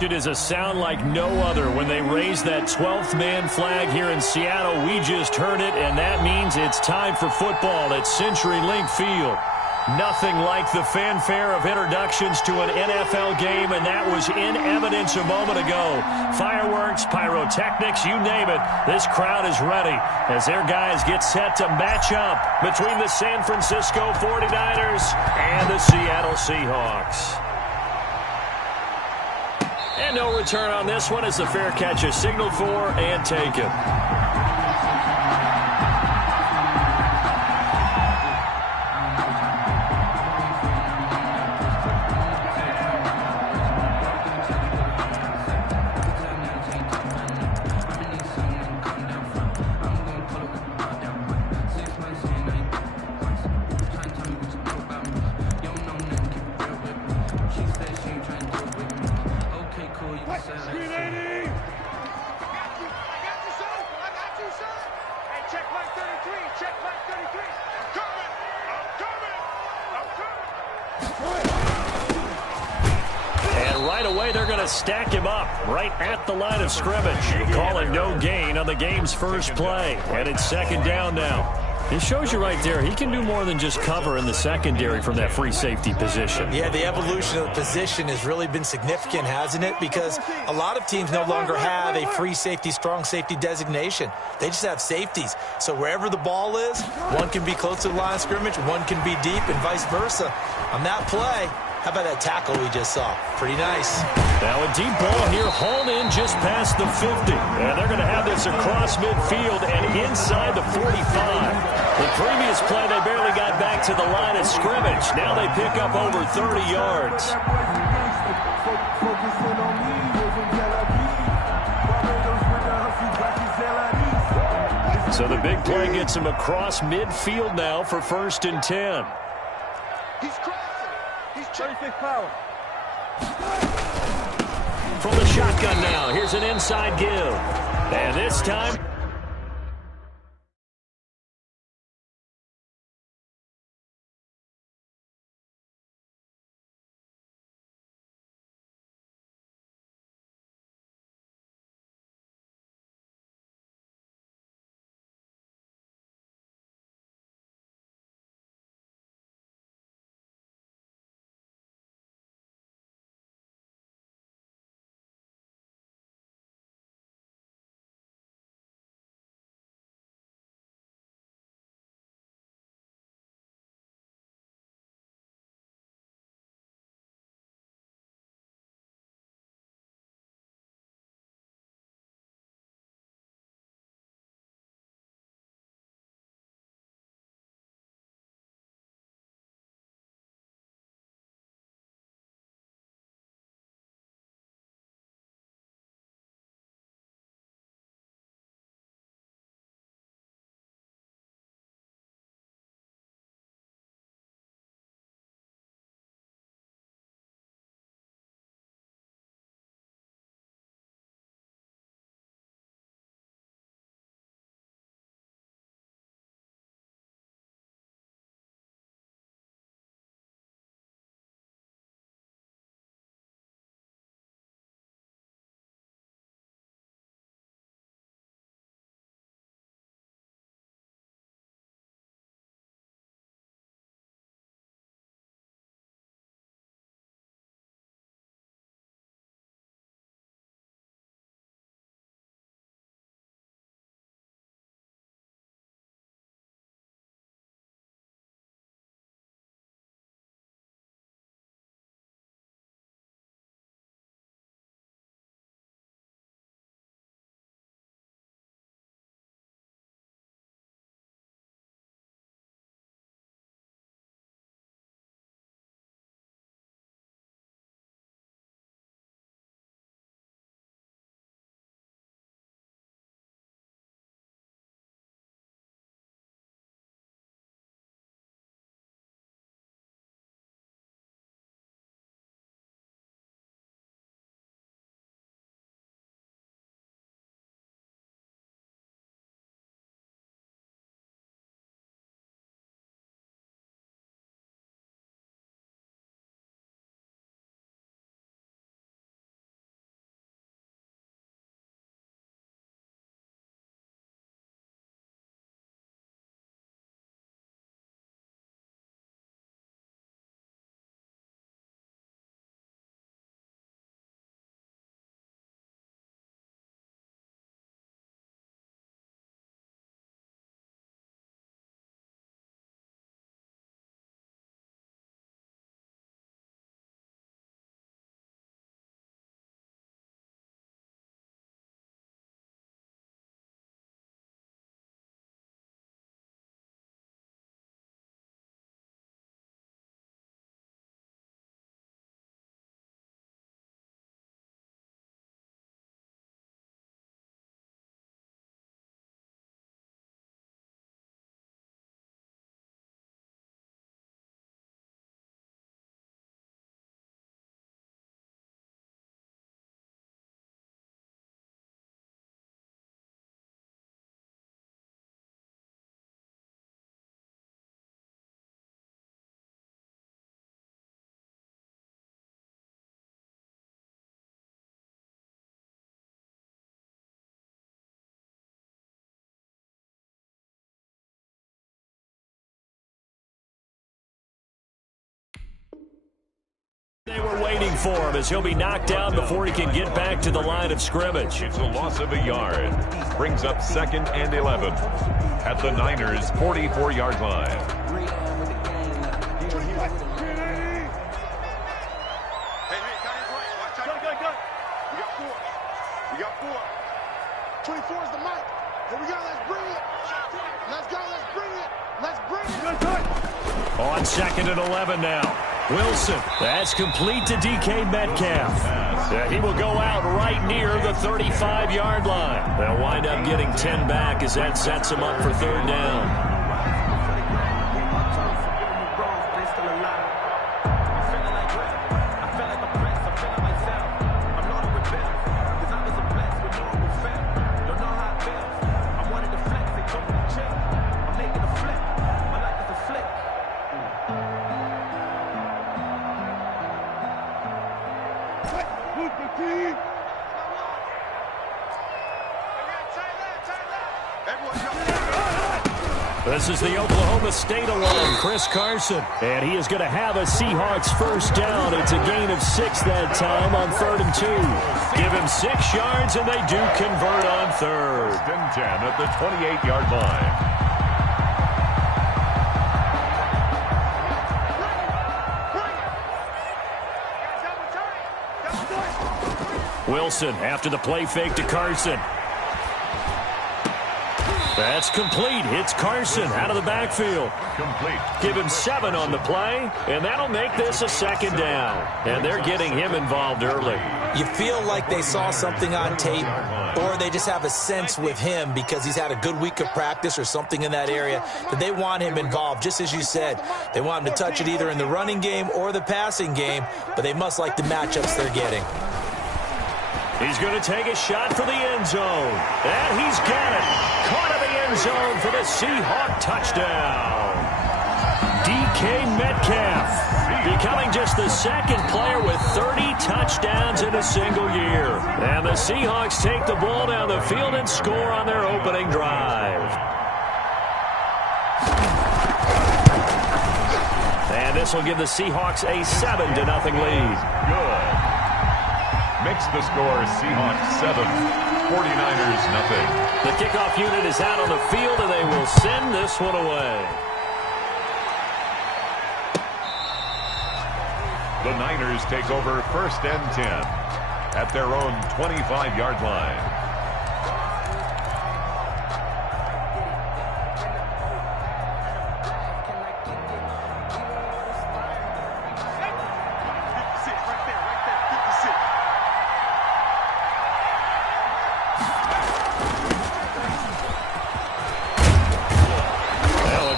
It is a sound like no other when they raise that 12th man flag here in Seattle. We just heard it, and that means it's time for football at CenturyLink Field. Nothing like the fanfare of introductions to an NFL game, and that was in evidence a moment ago. Fireworks, pyrotechnics, you name it. This crowd is ready as their guys get set to match up between the San Francisco 49ers and the Seattle Seahawks. And no return on this one as the fair catch is signaled for and taken. They're going to stack him up right at the line of scrimmage, calling no gain on the game's first play, and it's second down now. It shows you right there he can do more than just cover in the secondary from that free safety position. Yeah, the evolution of the position has really been significant, hasn't it? Because a lot of teams no longer have a free safety, strong safety designation. They just have safeties. So wherever the ball is, one can be close to the line of scrimmage, one can be deep, and vice versa. On that play, how about that tackle we just saw? Pretty nice. Now a deep ball here, hauled in just past the 50. And they're going to have this across midfield and inside the 45. The previous play, they barely got back to the line of scrimmage. Now they pick up over 30 yards. So the big play gets them across midfield now for 1st and 10. He's crossing. He's 35th power. From the shotgun now, here's an inside give. And this time They were waiting for him as he'll be knocked down before he can get back to the line of scrimmage. It's a loss of a yard. Brings up 2nd and 11 at the Niners' 44-yard line. We got 4. 24 is the mic. Here we go. Let's bring it. Let's go. Let's bring it. Let's bring it. On 2nd and 11 now. Wilson. That's complete to DK Metcalf. He will go out right near the 35-yard line. They'll wind up getting 10 back as that sets him up for 3rd down. This is the Oklahoma State alum, Chris Carson, and he is going to have a Seahawks 1st down. It's a gain of 6 that time on 3rd and 2. Give him 6 yards, and they do convert on 3rd. 1st and 10 at the 28-yard line. Wilson after the play fake to Carson. That's complete. It's Carson out of the backfield. Complete. Give him 7 on the play, and that'll make this a 2nd down. And they're getting him involved early. You feel like they saw something on tape, or they just have a sense with him because he's had a good week of practice or something in that area that they want him involved. Just as you said, they want him to touch it either in the running game or the passing game, but they must like the matchups they're getting. He's going to take a shot for the end zone. And he's got it. Caught in the end zone for the Seahawk touchdown. DK Metcalf becoming just the 2nd player with 30 touchdowns in a single year. And the Seahawks take the ball down the field and score on their opening drive. And this will give the Seahawks a 7-0 lead. Good. Makes the score Seahawks 7, 49ers nothing. The kickoff unit is out on the field, and they will send this one away. The Niners take over 1st and 10 at their own 25-yard line.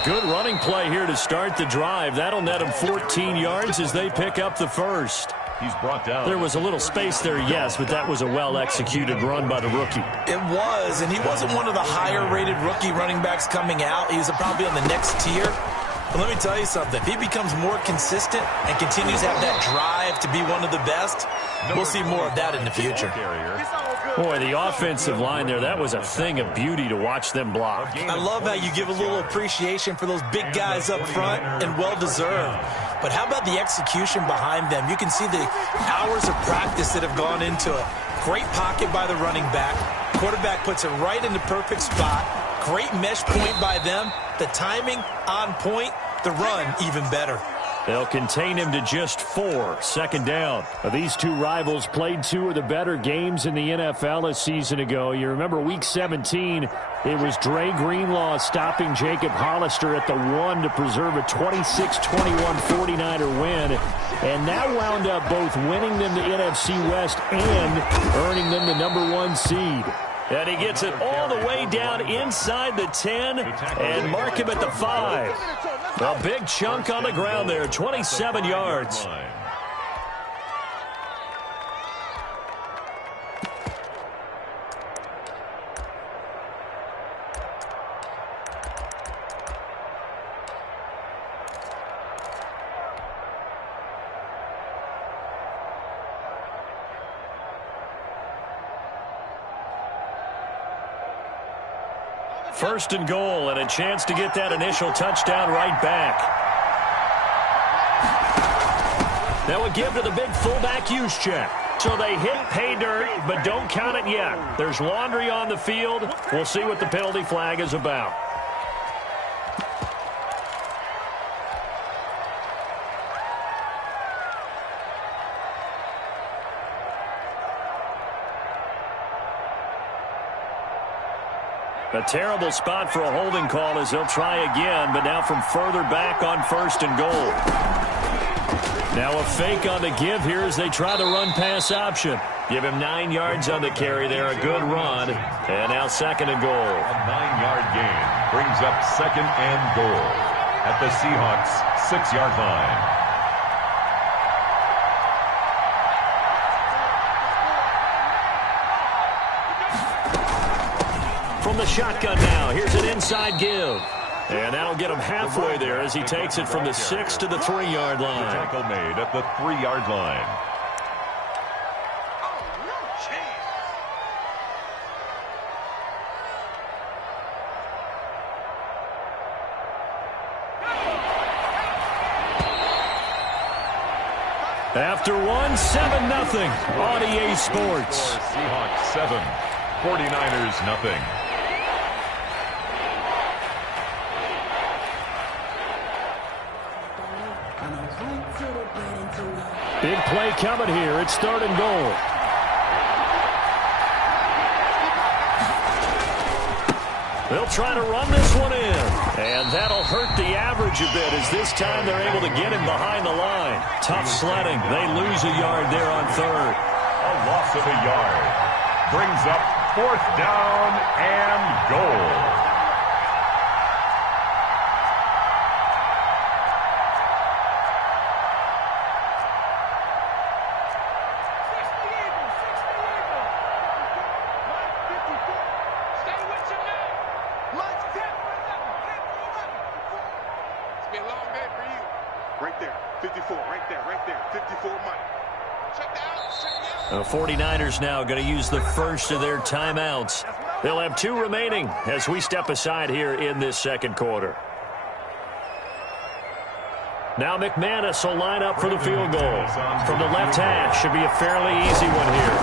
Good running play here to start the drive. That'll net him 14 yards as they pick up the 1st. He's brought down. There was a little space there, yes, but that was a well-executed run by the rookie. It was, and he wasn't one of the higher-rated rookie running backs coming out. He was probably on the next tier. But let me tell you something. If he becomes more consistent and continues to have that drive to be one of the best, we'll see more of that in the future. Boy, the offensive line there, that was a thing of beauty to watch them block. I love how you give a little appreciation for those big guys up front, and well-deserved. But how about the execution behind them? You can see the hours of practice that have gone into it. Great pocket by the running back. Quarterback puts it right in the perfect spot. Great mesh point by them. The timing on point. The run even better. They'll contain him to just 4. 2nd down. These two rivals played 2 of the better games in the NFL a season ago. You remember Week 17, it was Dre Greenlaw stopping Jacob Hollister at the 1 to preserve a 26-21 49er win. And that wound up both winning them the NFC West and earning them the #1 seed. And he gets it all the way down inside the 10 and mark him at the 5. A big chunk on the ground there, 27 yards. First and goal, and a chance to get that initial touchdown right back. Now a give to the big fullback use check. So they hit pay dirt, but don't count it yet. There's laundry on the field. We'll see what the penalty flag is about. A terrible spot for a holding call as they'll try again, but now from further back on 1st and goal. Now a fake on the give here as they try the run-pass option. Give him 9 yards on the carry there, a good run. And now 2nd and goal. A 9-yard gain brings up 2nd and goal at the Seahawks 6-yard line. From the shotgun now, here's an inside give. And that'll get him halfway there as he takes it from the 6 to the 3-yard line. Tackle made at the 3-yard line. After one, 7-0 on EA Sports. Seahawks 7, 49ers nothing. Big play coming here. It's 3rd and goal. They'll try to run this one in. And that'll hurt the average a bit as this time they're able to get him behind the line. Tough sledding. They lose a yard there on 3rd. A loss of a yard brings up 4th down and goal. The 49ers now going to use the first of their timeouts. They'll have 2 remaining as we step aside here in this 2nd quarter. Now McManus will line up for the field goal. From the left hash, should be a fairly easy one here.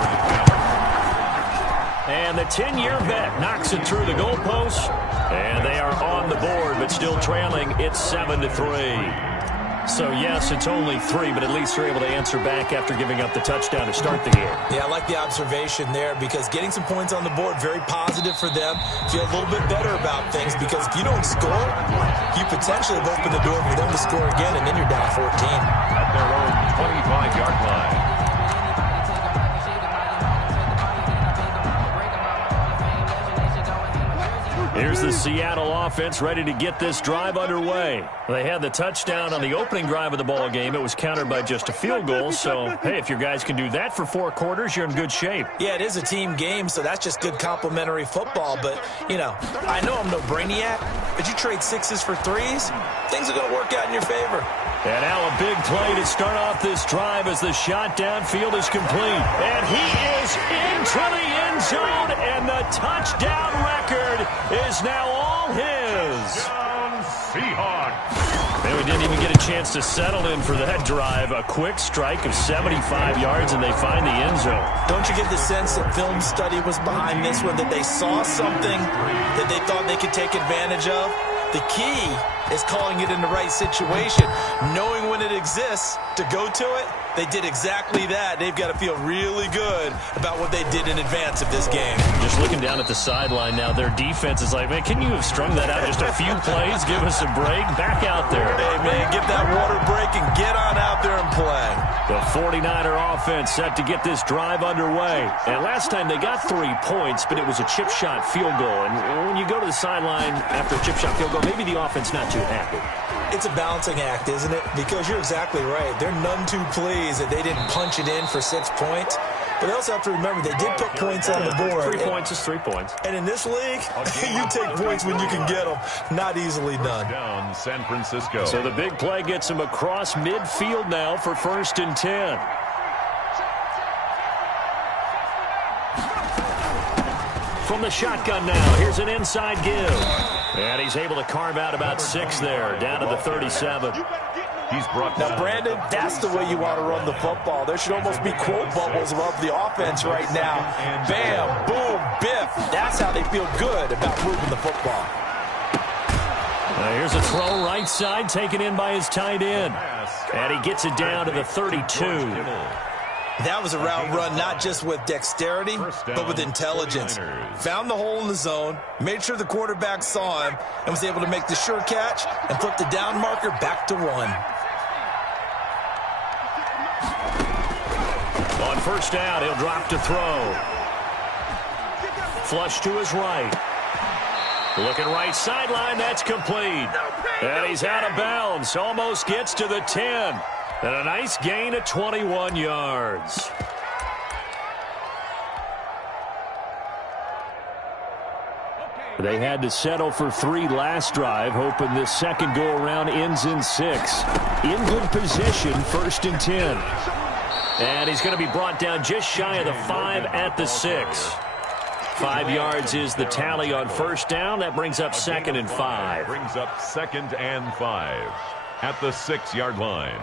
And the 10-year vet knocks it through the goalpost. And they are on the board, but still trailing. It's 7-3. So, yes, it's only 3, but at least they're able to answer back after giving up the touchdown to start the game. Yeah, I like the observation there because getting some points on the board, very positive for them. Feel a little bit better about things because if you don't score, you potentially have opened the door for them to score again, and then you're down 14. At their own 25-yard line. Here's the Seattle offense ready to get this drive underway. They had the touchdown on the opening drive of the ball game. It was countered by just a field goal. So, hey, if your guys can do that for 4 quarters, you're in good shape. Yeah, it is a team game, so that's just good complimentary football. But, you know, I know I'm no brainiac, but you trade 6s for 3s, things are going to work out in your favor. And now a big play to start off this drive as the shot downfield is complete. And he is into the end zone, and the touchdown record is now all his. Seahawks. And we didn't even get a chance to settle in for that drive. A quick strike of 75 yards, and they find the end zone. Don't you get the sense that film study was behind this one, that they saw something that they thought they could take advantage of? The key is calling it in the right situation, knowing when it exists to go to it. They did exactly that. They've got to feel really good about what they did in advance of this game. Just looking down at the sideline now, their defense is like, man, can you have strung that out just a few plays? Give us a break. Back out there. Hey, man, get that water break and get on out there and play. The 49er offense set to get this drive underway. And last time they got 3 points, but it was a chip shot field goal. And when you go to the sideline after a chip shot field goal, maybe the offense not too happy. It's a balancing act, isn't it? Because you're exactly right. They're none too pleased that they didn't punch it in for 6 points. But they also have to remember they did put points on the board. 3 points is 3 points. And in this league, you take points when you can get them. Not easily done. Down San Francisco. So the big play gets him across midfield now for 1st and 10. From the shotgun now, here's an inside give. And he's able to carve out about 6 there, down to the 37. He's brought Now, down. Brandon, that's the way you want to run the football. There should almost be quote bubbles above the offense right now. Bam, boom, biff. That's how they feel good about moving the football. Here's a throw right side, taken in by his tight end. And he gets it down to the 32. That was a route run not just with dexterity, but with intelligence. Found the hole in the zone, made sure the quarterback saw him, and was able to make the sure catch and flip the down marker back to 1. On first down, he'll drop to throw. Flush to his right. Looking right sideline, that's complete. And he's out of bounds, almost gets to the 10. And a nice gain of 21 yards. They had to settle for 3 last drive, hoping this second go-around ends in 6. In good position, 1st and 10. And he's going to be brought down just shy of the 5 at the 6. 5 yards is the tally on first down. That brings up 2nd and 5. Brings up 2nd and 5 at the 6-yard line.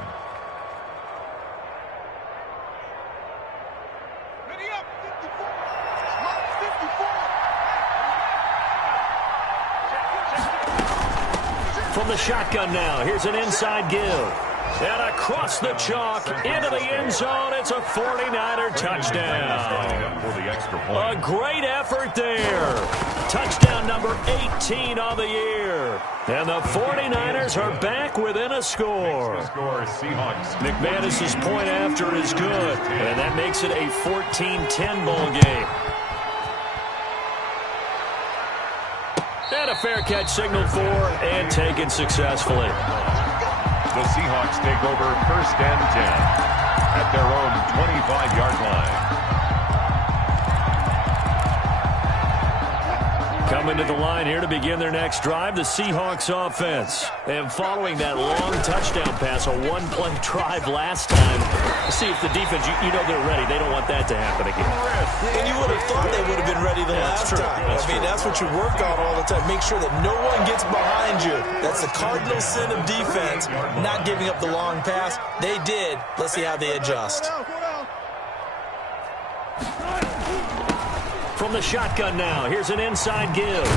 From the shotgun now, here's an inside give. And across the chalk, into the end zone, it's a 49er touchdown. For the extra point. A great effort there. Touchdown number 18 on the year. And the 49ers are back within a score. Seahawks. McManus's point after is good. And that makes it a 14-10 ball game. And a fair catch signaled for and taken successfully. The Seahawks take over 1st and 10 at their own 25-yard line. Coming to the line here to begin their next drive, the Seahawks offense. And following that long touchdown pass, a one-play drive last time, see if the defense, you know they're ready. They don't want that to happen again. And you would have thought they would have been ready the last time. That's what you work on all the time. Make sure that no one gets behind you. That's the cardinal sin of defense, not giving up the long pass. They did. Let's see how they adjust. From the shotgun now, here's an inside give.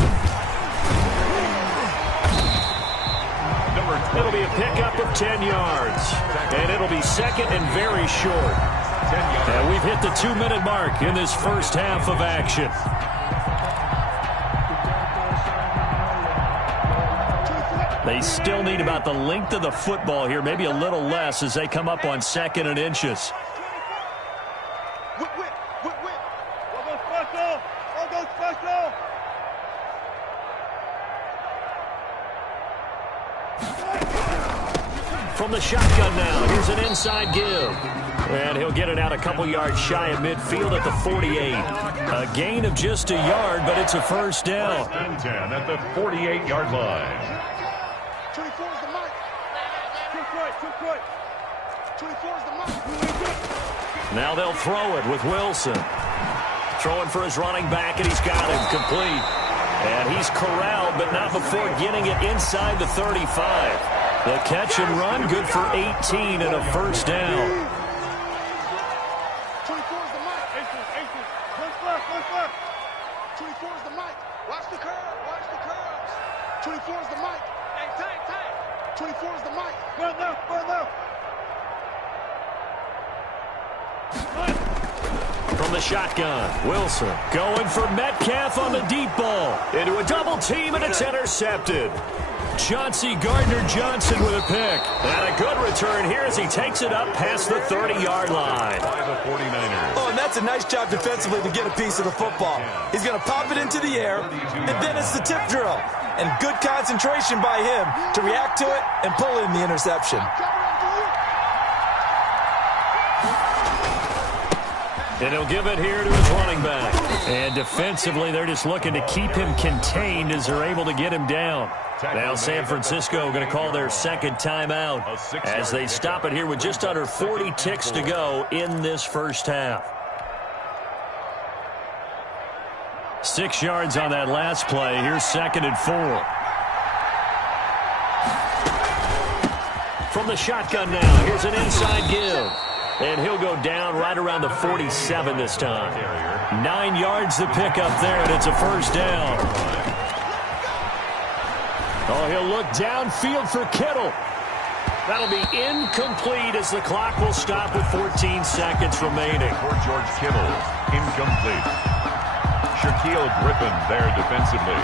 It'll be a pickup of 10 yards. And it'll be 2nd and very short. And we've hit the 2-minute mark in this first half of action. They still need about the length of the football here, maybe a little less as they come up on 2nd and inches. From the shotgun now, here's an inside give. And he'll get it out a couple yards shy of midfield at the 48. A gain of just a yard, but it's a first down. 1st and 10 at the 48-yard line. 24 is the mic. Quick right. 24 is the mic. Now they'll throw it with Wilson. Throwing for his running back, and he's got him complete. And he's corralled, but not before getting it inside the 35. The catch and run, good for 18 and a first down. 24 is the mic. 24 is the mic. Watch the curve. 24 is the mic. 24 is the mic. Run left. From the shotgun, Wilson going for Metcalf on the deep ball. Into a double team, and it's intercepted. Chauncey Gardner-Johnson with a pick. And a good return here as he takes it up past the 30-yard line. By the 49ers. Oh, and that's a nice job defensively to get a piece of the football. He's going to pop it into the air, and then it's the tip drill. And good concentration by him to react to it and pull in the interception. And he'll give it here to his running back. And defensively, they're just looking to keep him contained as they're able to get him down. Now San Francisco going to call their 2nd timeout as they stop it here with just under 40 ticks to go in this first half. 6 yards on that last play. Here's 2nd and 4. from the shotgun now. Here's an inside give. And he'll go down right around the 47 this time. 9 yards to pick up there, and it's a first down. Oh, he'll look downfield for Kittle. That'll be incomplete as the clock will stop with 14 seconds remaining. For George Kittle, incomplete. Shaquille Griffin there defensively.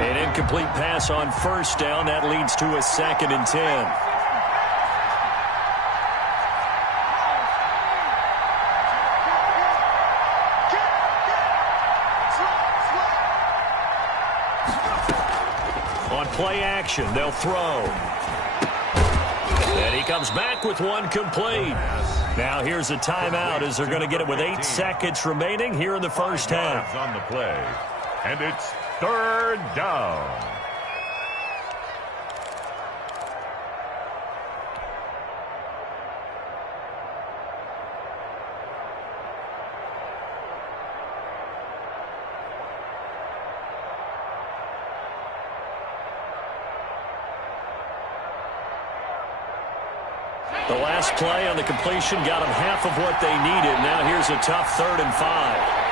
An incomplete pass on first down. That leads to a 2nd and 10. On play action, they'll throw. And he comes back with one complete. Now here's a timeout as they're going to get it with 8 seconds remaining here in the first half. On the play. And it's 3rd down. The last play on the completion got them half of what they needed. Now here's a tough 3rd and 5.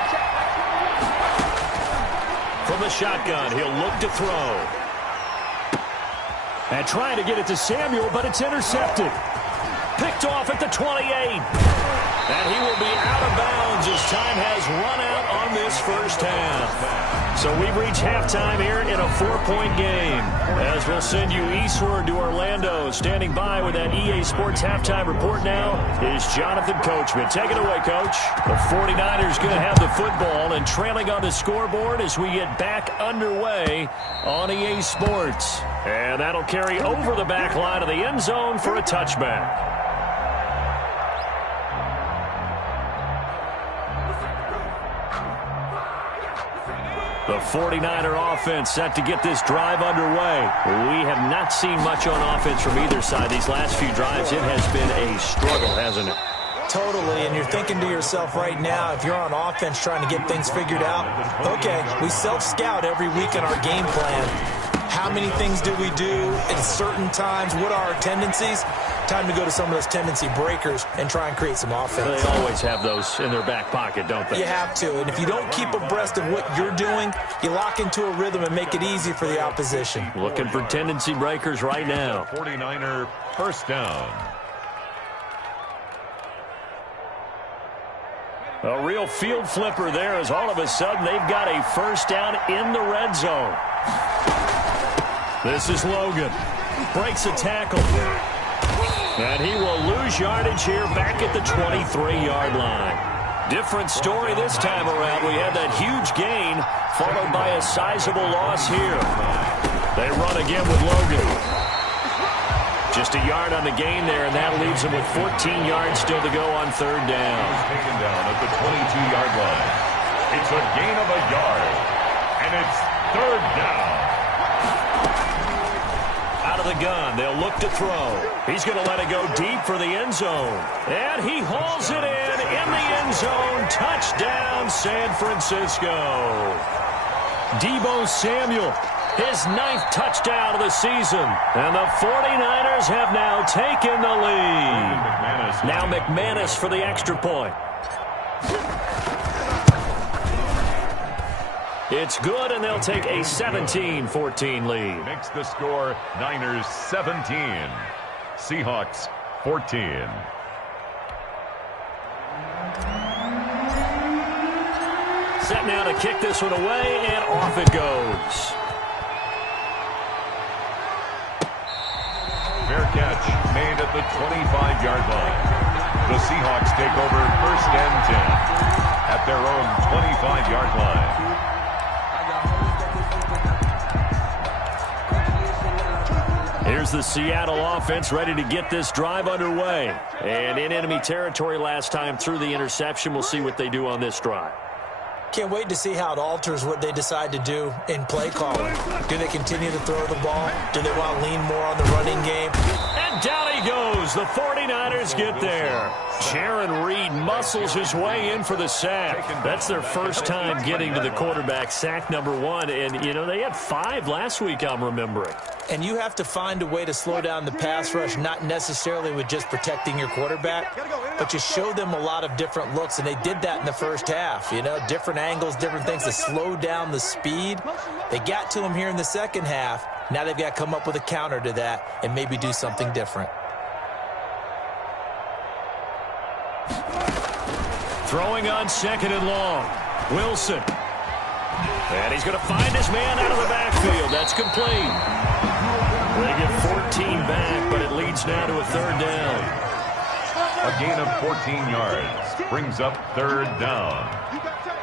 From the shotgun, he'll look to throw. And trying to get it to Samuel, but it's intercepted. Picked off at the 28. And he will be out of bounds as time has run out on this first half. So we've reached halftime here in a 4-point game. As we'll send you eastward to Orlando. Standing by with that EA Sports halftime report now is Jonathan Coachman. Take it away, Coach. The 49ers going to have the football and trailing on the scoreboard as we get back underway on EA Sports. And that'll carry over the back line of the end zone for a touchback. The 49er offense set to get this drive underway. We have not seen much on offense from either side these last few drives. It has been a struggle, hasn't it? Totally, and you're thinking to yourself right now, if you're on offense trying to get things figured out, okay, we self-scout every week in our game plan. How many things do we do at certain times? What are our tendencies? Time to go to some of those tendency breakers and try and create some offense. They always have those in their back pocket, don't they? You have to, and if you don't keep abreast of what you're doing, you lock into a rhythm and make it easy for the opposition. Looking for tendency breakers right now. 49er first down. A real field flipper there as all of a sudden they've got a first down in the red zone. This is Logan. Breaks a tackle. And he will lose yardage here back at the 23-yard line. Different story this time around. We had that huge gain followed by a sizable loss here. They run again with Logan. Just a yard on the gain there, and that leaves him with 14 yards still to go on 3rd down. Taken down at the 22-yard line. It's a gain of a yard, and it's 3rd down. Out of the gun, they'll look to throw. He's going to let it go deep for the end zone. And he hauls it in the end zone. Touchdown, San Francisco. Deebo Samuel, his 9th touchdown of the season. And the 49ers have now taken the lead. Now McManus for the extra point. It's good, and they'll take a 17-14 lead. Makes the score Niners 17. Seahawks 14. Set now to kick this one away, and off it goes. Fair catch made at the 25-yard line. The Seahawks take over 1st and 10 at their own 25-yard line. Here's the Seattle offense ready to get this drive underway. And in enemy territory last time through the interception. We'll see what they do on this drive. Can't wait to see how it alters what they decide to do in play calling. Do they continue to throw the ball? Do they want to lean more on the running game? And down he goes goes. The 49ers get there. Jaron Reed muscles his way in for the sack. That's their first time getting to the quarterback, sack number 1. And, you know, they had 5 last week, I'm remembering. And you have to find a way to slow down the pass rush, not necessarily with just protecting your quarterback, but you show them a lot of different looks, and they did that in the first half. You know, different angles, different things to slow down the speed. They got to him here in the second half. Now they've got to come up with a counter to that and maybe do something different. Throwing on 2nd and long. Wilson. And he's going to find his man out of the backfield. That's complete. They get 14 back, but it leads now to a 3rd down. A gain of 14 yards brings up 3rd down. You got tape.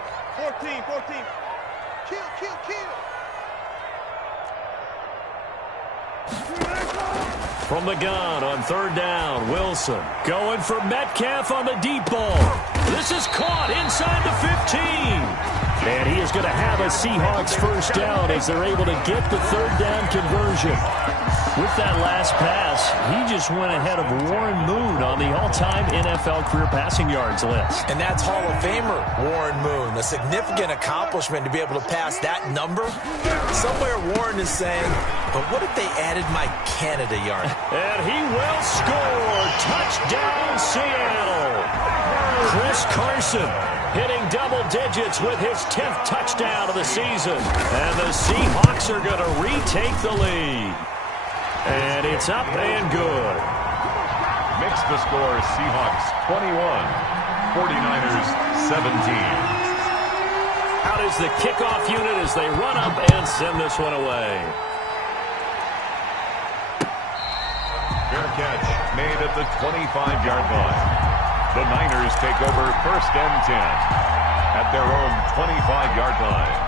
14. Kill. From the gun on 3rd down, Wilson going for Metcalf on the deep ball. This is caught inside the 15. And he is going to have a Seahawks first down as they're able to get the 3rd down conversion. With that last pass, he just went ahead of Warren Moon on the all-time NFL career passing yards list. And that's Hall of Famer Warren Moon. A significant accomplishment to be able to pass that number. Somewhere Warren is saying, but what if they added my Canada yard? And he will score. Touchdown, Seattle. Chris Carson hitting double digits with his 10th touchdown of the season. And the Seahawks are going to retake the lead. And it's up and good. Makes the score Seahawks 21, 49ers 17. Out is the kickoff unit as they run up and send this one away. Fair catch made at the 25-yard line. The Niners take over 1st and 10 at their own 25-yard line.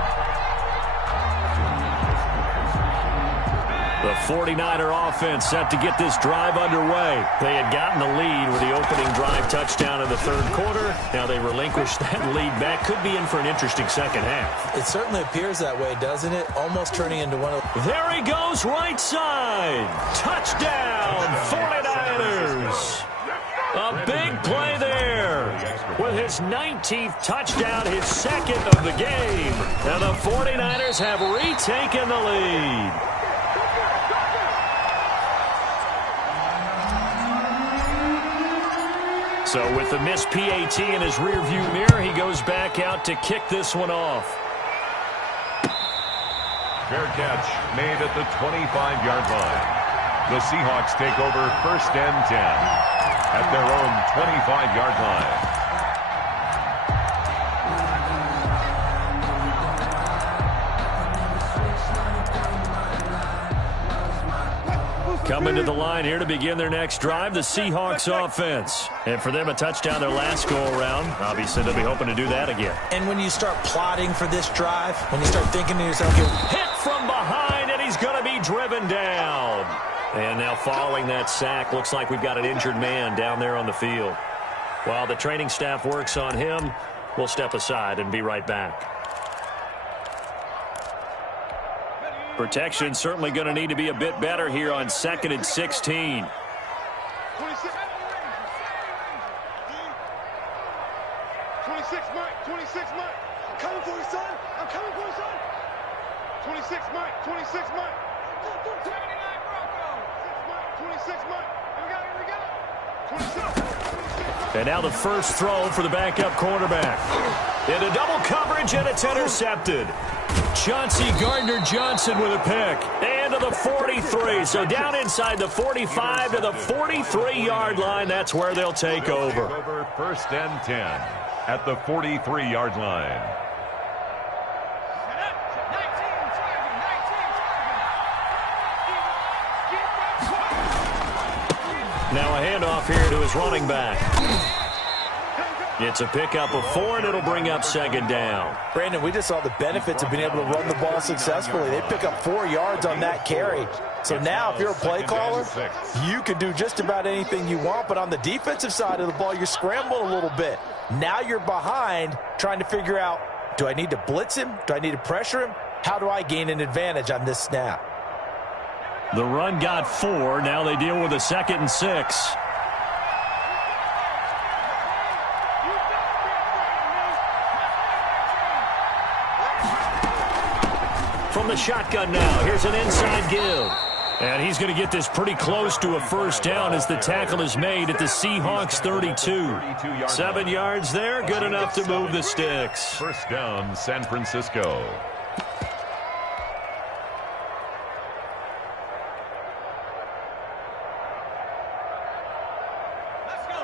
The 49er offense set to get this drive underway. They had gotten the lead with the opening drive touchdown in the 3rd quarter. Now they relinquish that lead back. Could be in for an interesting second half. It certainly appears that way, doesn't it? Almost turning into one of... There he goes, right side. Touchdown, 49ers. A big play there. With his 19th touchdown, his 2nd of the game. And the 49ers have retaken the lead. So with the missed PAT in his rearview mirror, he goes back out to kick this one off. Fair catch made at the 25-yard line. The Seahawks take over 1st and 10 at their own 25-yard line. Coming to the line here to begin their next drive, the Seahawks offense. And for them, a touchdown their last go-around. Obviously, they'll be hoping to do that again. And when you start plotting for this drive, when you start thinking to yourself, hit from behind, and he's going to be driven down. And now following that sack, looks like we've got an injured man down there on the field. While the training staff works on him, we'll step aside and be right back. Protection certainly going to need to be a bit better here on 2nd and 16. 26 Mike. 26 Mike. I'm coming for you, son. I'm coming for you, son. 26 Mike. 26 Mike. 79 Bronco. 26 Mike. Here we go. 26. And now the first throw for the backup quarterback. Into double coverage, and it's intercepted. Chauncey Gardner-Johnson with a pick. And to the 43. So down inside the 45 to the 43-yard line. That's where they'll take over. 1st and 10 at the 43-yard line. Now a handoff here to his running back. It's a pickup of 4, and it'll bring up 2nd down. Brandon, we just saw the benefits of being able to run the ball successfully. They pick up 4 yards on that carry. So now if you're a play caller, you can do just about anything you want. But on the defensive side of the ball, you're scrambling a little bit. Now you're behind trying to figure out, do I need to blitz him? Do I need to pressure him? How do I gain an advantage on this snap? The run got 4. Now they deal with a 2nd and 6. From the shotgun now, here's an inside give. And he's going to get this pretty close to a first down as the tackle is made at the Seahawks 32. 7 yards there, good enough to move the sticks. First down, San Francisco.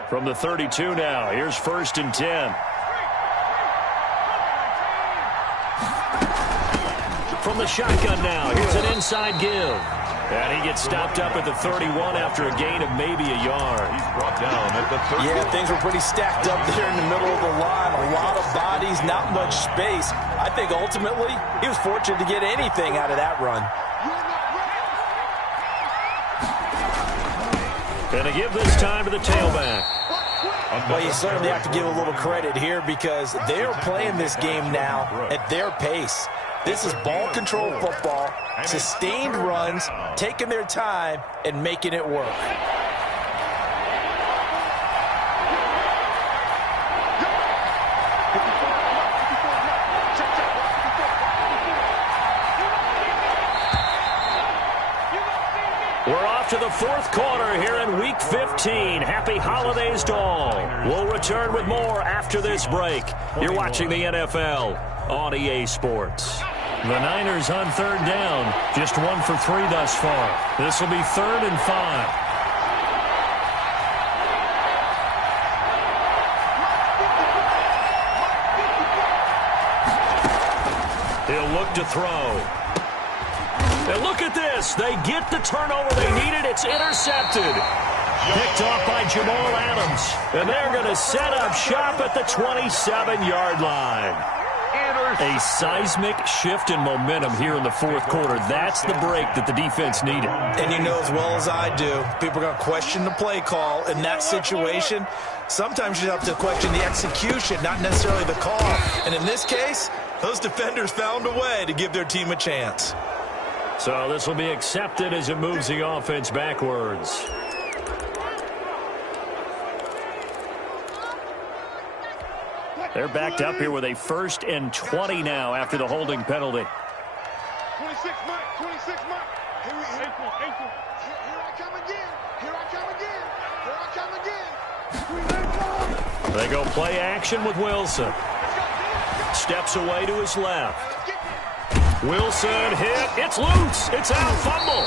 From the 32 now, here's 1st and 10. From the shotgun now, here's an inside give. And he gets stopped up at the 31 after a gain of maybe a yard. He's brought down at the 30. Yeah, things were pretty stacked up there in the middle of the line. A lot of bodies, not much space. I think ultimately he was fortunate to get anything out of that run. And to give this time to the tailback. Well, you certainly have to give a little credit here because they're playing this game now at their pace. This is ball control football, sustained runs, taking their time, and making it work. We're off to the 4th quarter here in Week 15. Happy holidays to all. We'll return with more after this break. You're watching the NFL on EA Sports. The Niners on 3rd down. Just 1 for 3 thus far. This will be 3rd and 5. He'll look to throw. And look at this. They get the turnover they needed. It's intercepted. Picked off by Jamal Adams. And they're going to set up shop at the 27-yard line. A seismic shift in momentum here in the 4th quarter. That's the break that the defense needed. And you know as well as I do, people are going to question the play call in that situation. Sometimes you have to question the execution, not necessarily the call. And in this case, those defenders found a way to give their team a chance. So this will be accepted as it moves the offense backwards. They're backed up here with a 1st and 20 now after the holding penalty. 26 Mike, 26 Mike. Here I come again. Here I come again. Here I come again. They go play action with Wilson. Steps away to his left. Wilson hit. It's loose. It's out. Fumble.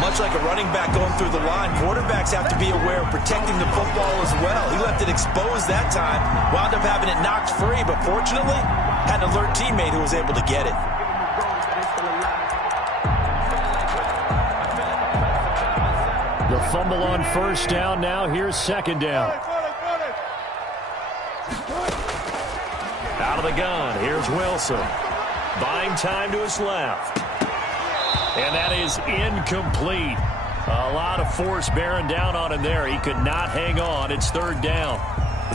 Much like a running back going through the line, quarterbacks have to be aware of protecting the football as well. He left it exposed that time, wound up having it knocked free, but fortunately, had an alert teammate who was able to get it. The fumble on 1st down now. Here's 2nd down. Out of the gun. Here's Wilson. Buying time to his left. And that is incomplete. A lot of force bearing down on him there. He could not hang on. It's 3rd down.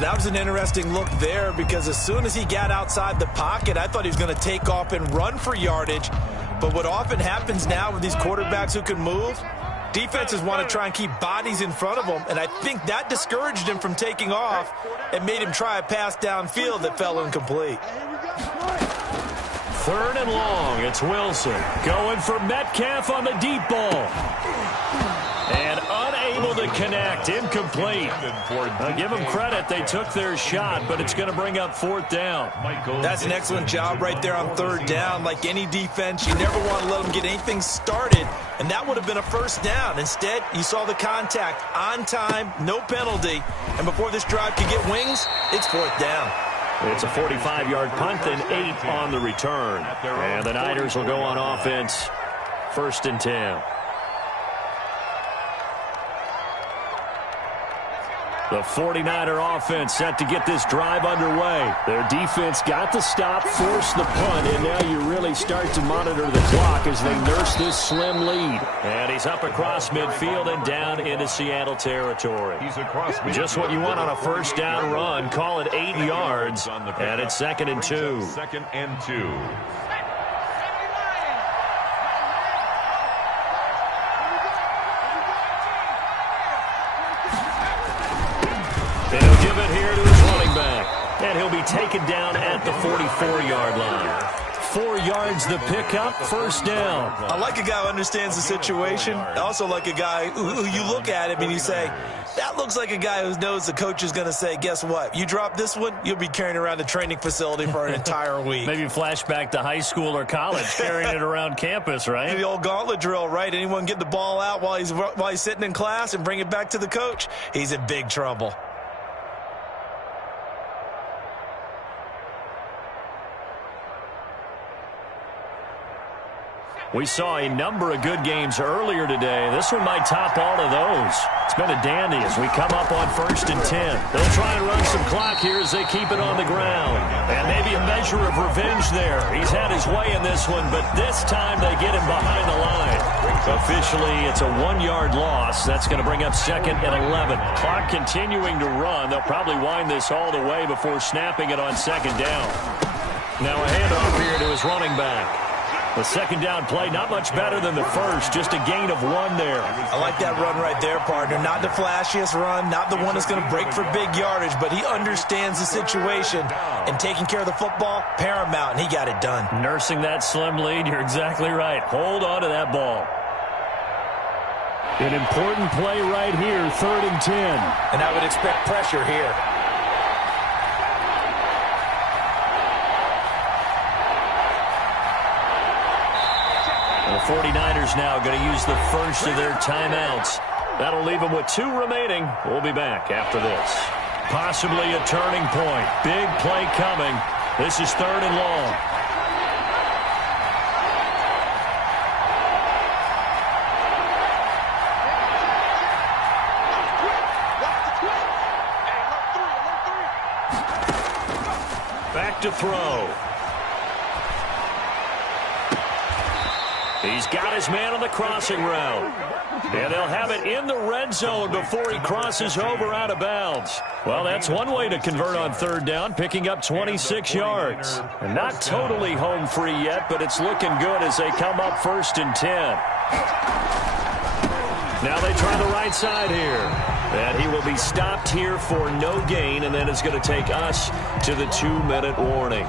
That was an interesting look there because as soon as he got outside the pocket, I thought he was going to take off and run for yardage. But what often happens now with these quarterbacks who can move, defenses want to try and keep bodies in front of them, and I think that discouraged him from taking off and made him try a pass downfield that fell incomplete. 3rd and long. It's Wilson going for Metcalf on the deep ball. And unable to connect. Incomplete. I'll give them credit. They took their shot, but it's going to bring up 4th down. That's an excellent job right there on 3rd down. Like any defense, you never want to let them get anything started, and that would have been a 1st down. Instead, you saw the contact on time, no penalty, and before this drive could get wings, it's 4th down. It's a 45-yard punt and 8 on the return. And the Niners will go on offense. 1st and 10. The 49er offense set to get this drive underway. Their defense got the stop, forced the punt, and now you really start to monitor the clock as they nurse this slim lead. And he's up across midfield and down into Seattle territory. Just what you want on a 1st down run. Call it 8 yards, and it's 2nd and 2. 2nd and 2. it here to his running back. And he'll be taken down at the 44-yard line. 4 yards the pickup, first down. I like a guy who understands the situation. I also like a guy who you look at him and you say, that looks like a guy who knows the coach is going to say, guess what? You drop this one, you'll be carrying around the training facility for an entire week. Maybe flashback to high school or college, carrying it around campus, right? The old gauntlet drill, right? Anyone get the ball out while he's sitting in class and bring it back to the coach, he's in big trouble. We saw a number of good games earlier today. This one might top all of those. It's been a dandy as we come up on 1st and 10. They'll try and run some clock here as they keep it on the ground. And maybe a measure of revenge there. He's had his way in this one, but this time they get him behind the line. Officially, it's a 1-yard loss. That's going to bring up 2nd and 11. Clock continuing to run. They'll probably wind this all the way before snapping it on 2nd down. Now a handoff here to his running back. The 2nd down play, not much better than the first, just a gain of 1 there. I like that run right there, partner. Not the flashiest run, not the one that's going to break for big yardage, but he understands the situation, and taking care of the football, paramount, and he got it done. Nursing that slim lead, you're exactly right. Hold on to that ball. An important play right here, 3rd and 10. And I would expect pressure here. The 49ers now going to use the first of their timeouts. That'll leave them with 2 remaining. We'll be back after this. Possibly a turning point. Big play coming. This is 3rd and long. Back to throw. He's got his man on the crossing route. And they'll have it in the red zone before he crosses over out of bounds. Well, that's one way to convert on 3rd down, picking up 26 yards. And not totally home free yet, but it's looking good as they come up 1st and 10. Now they try the right side here. And he will be stopped here for no gain, and then it's going to take us to the 2-minute warning.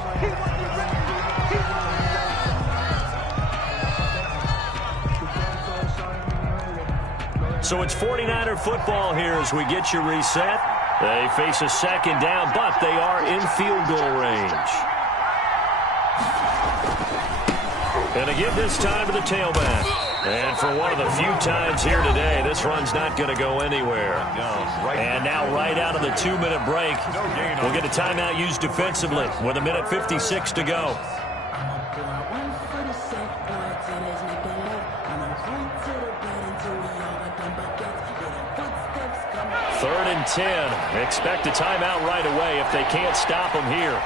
So it's 49er football here as we get you reset. They face a 2nd down, but they are in field goal range. And again this time to the tailback. And for one of the few times here today, this run's not going to go anywhere. And now right out of the 2-minute break, we'll get a timeout used defensively with 1:56 to go. 3rd and 10. Expect a timeout right away if they can't stop them here.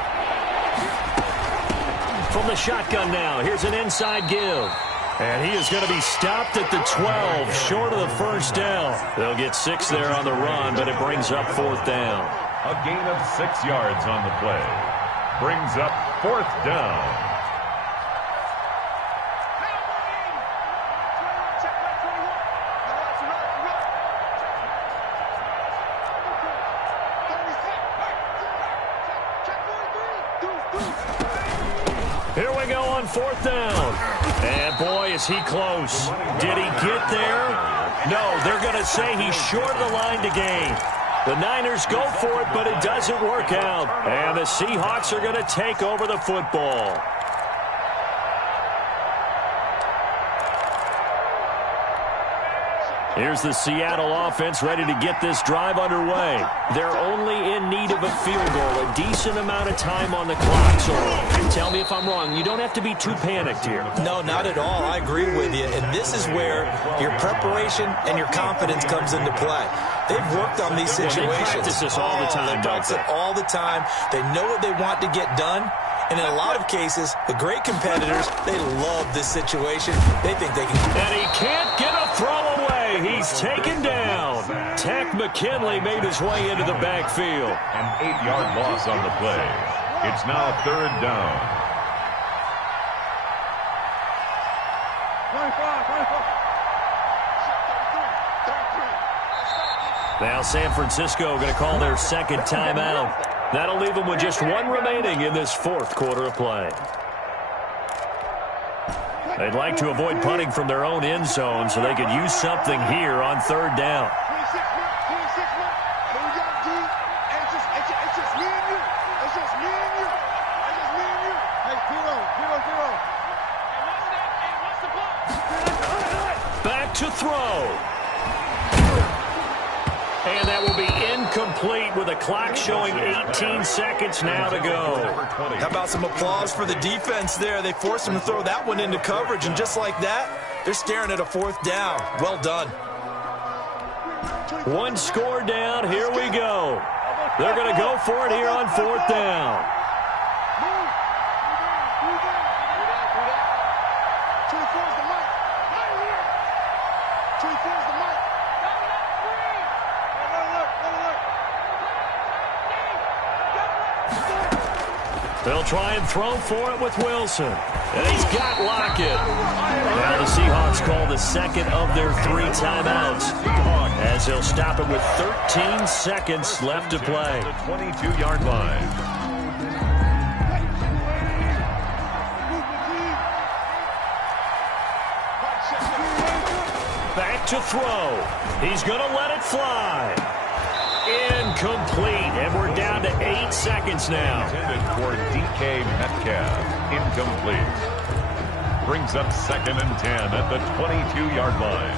From the shotgun now, here's an inside give. And he is going to be stopped at the 12, short of the 1st down. They'll get 6 there on the run, but it brings up 4th down. A gain of 6 yards on the play. Brings up 4th down. Here we go on 4th down. And boy, is he close. Did he get there? No, they're going to say he's short of the line to gain. The Niners go for it, but it doesn't work out. And the Seahawks are going to take over the football. Here's the Seattle offense ready to get this drive underway. They're only in need of a field goal, a decent amount of time on the clock. So tell me if I'm wrong. You don't have to be too panicked here. No, not at all. I agree with you. And this is where your preparation and your confidence comes into play. They've worked on these situations. They practice this all the time, they practice it all the time. They know what they want to get done. And in a lot of cases, the great competitors, they love this situation. They think they can. And he can't get a throw away. He's taken down. Tech McKinley made his way into the backfield. An 8-yard loss on the play. It's now 3rd down. 25. Now San Francisco going to call their second timeout. That'll leave them with just one remaining in this fourth quarter of play. They'd like to avoid punting from their own end zone so they could use something here on third down. 26 months. Here we go, D. It's just me and you. It's just me and you. It's just me and you. Hey, 0. Back to throw. And that will be incomplete with the clock showing 18 seconds now to go. How about some applause for the defense there? They forced him to throw that one into coverage, and just like that, they're staring at a fourth down. Well done. One score down. Here we go. They're going to go for it here on fourth down. They'll try and throw for it with Wilson. And he's got Lockett. Now the Seahawks call the second of their 3 timeouts, as they'll stop it with 13 seconds left to play. The 22-yard line. Back to throw. He's going to let it fly. Incomplete, and we're down to 8 seconds now. Intended for DK Metcalf. Incomplete. Brings up 2nd and 10 at the 22-yard line.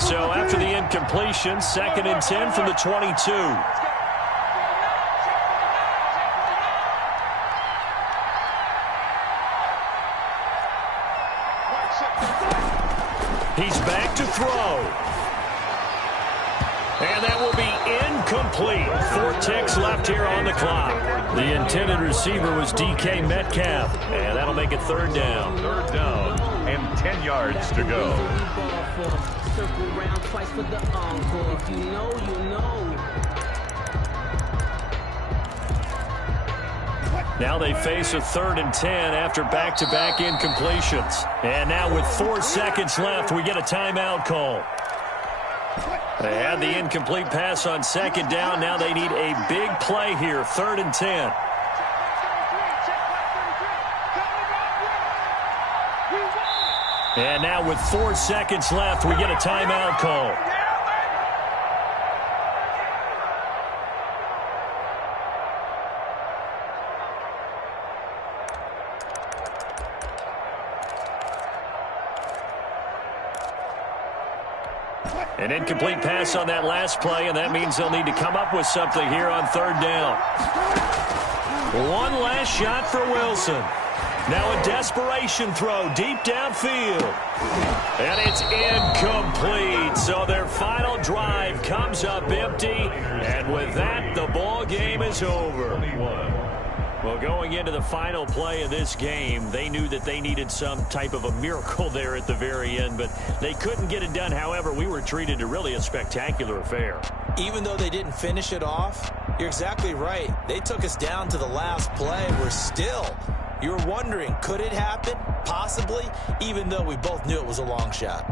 So after the incompletion, 2nd and 10 from the 22. He's back to throw. And that will be incomplete. 4 ticks left here on the clock. The intended receiver was DK Metcalf. And that'll make it 3rd down. 3rd down and 10 yards to go. Circle round twice for the encore. If you know, you know. Now they face a 3rd and 10 after back-to-back incompletions. And now with 4 seconds left, we get a timeout call. They had the incomplete pass on 2nd down. Now they need a big play here, 3rd and 10. And now with 4 seconds left, we get a timeout call. An incomplete pass on that last play, and that means they'll need to come up with something here on 3rd down. One last shot for Wilson. Now a desperation throw deep downfield. And it's incomplete. So their final drive comes up empty. And with that, the ball game is over. Well, going into the final play of this game, they knew that they needed some type of a miracle there at the very end, but they couldn't get it done. However, we were treated to really a spectacular affair. Even though they didn't finish it off, you're exactly right. They took us down to the last play. We're still, you're wondering, could it happen? Possibly, even though we both knew it was a long shot.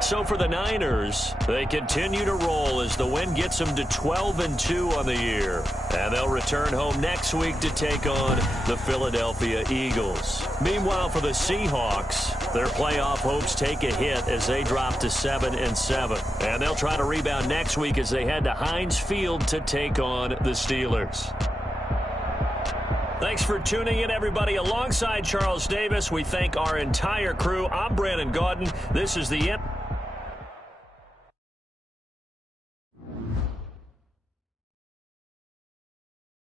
So for the Niners, they continue to roll as the win gets them to 12-2 on the year. And they'll return home next week to take on the Philadelphia Eagles. Meanwhile, for the Seahawks, their playoff hopes take a hit as they drop to 7-7. And they'll try to rebound next week as they head to Heinz Field to take on the Steelers. Thanks for tuning in, everybody. Alongside Charles Davis, we thank our entire crew. I'm Brandon Gaudin. This is the